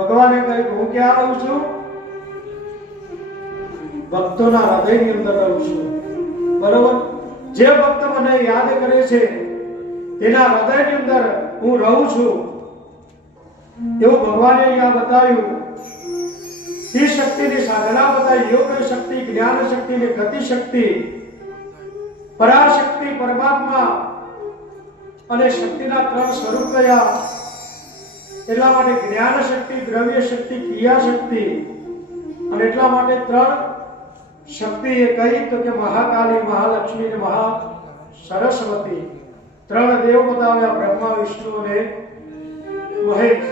ભગવાને કહ્યું હું ક્યાં રહું છું? ભક્તોના હૃદયની અંદર રહું છું. બરોબર? જે ભક્ત મને યાદ કરે છે તેના હૃદયની અંદર હું રહું છું એવું ભગવાને અહીંયા બતાવ્યું. એ શક્તિની સાધના બતાવી. યોગ શક્તિ, જ્ઞાન શક્તિ ને ગતિ શક્તિ, પરાશક્તિ પરમાત્મા અને શક્તિના ત્રણ સ્વરૂપ કયા? એટલા માટે જ્ઞાન શક્તિ, દ્રવ્ય શક્તિ, ક્રિયા શક્તિ. અને એટલા માટે ત્રણ શક્તિ એ કઈ તો કે મહાકાલી, મહાલક્ષ્મી અને મહા સરસ્વતી. ત્રણ દેવ બતાવ્યા, બ્રહ્મા, વિષ્ણુ અને મહેશ.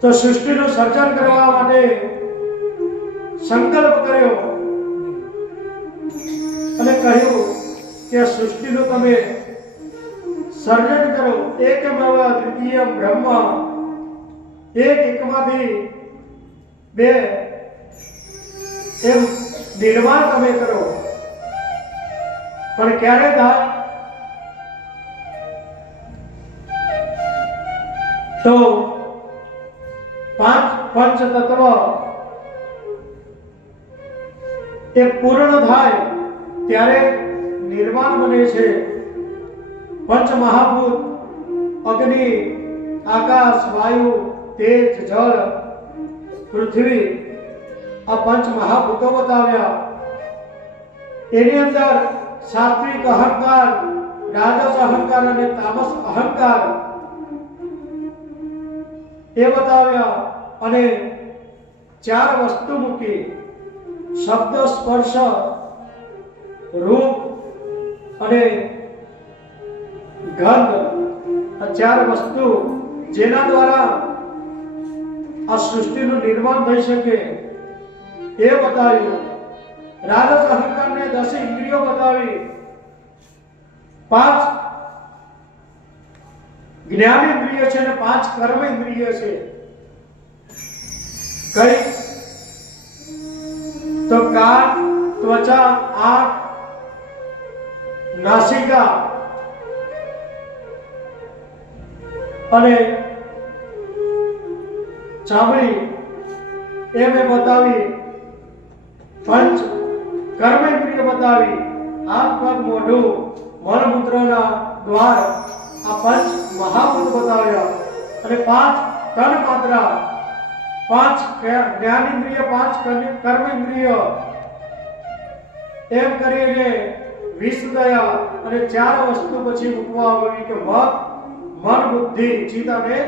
તો સૃષ્ટિનું સર્જન કરવા માટે સંકલ્પ કર્યો અને કહ્યું કે સૃષ્ટિનું તમે સર્જન કરો. એકમેવ દ્વિતીય બ્રહ્મ, એકમાંથી બે એમ નિર્માણ તમે કરો. પણ ક્યારે થાય? તો પાંચ પંચ તત્વ એ પૂર્ણ થાય ત્યારે નિર્માણ બને છે. પંચ મહાભૂત અગ્નિ, આકાશ, વાયુ, તેજ, જળ, પૃથ્વી, આ પંચ મહાભૂતો બતાવ્યા. એની અંદર સાત્વિક અહંકાર, રાજસ અહંકાર અને તામસ અહંકાર એ બતાવ્યા. અને ચાર વસ્તુ મૂકી: શબ્દ, સ્પર્શ, રૂપ અને ગંધ. આ ચાર વસ્તુ જેના દ્વારા આ સૃષ્ટિનું નિર્માણ થઈ શકે એ બતાવ્યું. રાજસ અહંકારને 10 ઇન્દ્રિયો બતાવી. 5 જ્ઞાન ઇન્દ્રિય છે અને 5 કર્મ ઇન્દ્રિય છે. કઈ? તો કાન, ત્વચા, આંખ, નાસિકા અને ચામડી એમ બતાવી. પંચ કર્મ ઇન્દ્રિય બતાવી. હાથ, પગ, મોઢું, મલમૂત્રના દ્વાર, આ પંચ મહાભૂત બતાવ્યા. અને 5 તન માત્રા, 5 જ્ઞાન ઇન્દ્રિય, 5 કર્મ ઇન્દ્રિય એમ કરીને 20 દયા. અને 4 વસ્તુ પછી મૂકવા આવી કે મન, બુદ્ધિ, ચિત્ત અને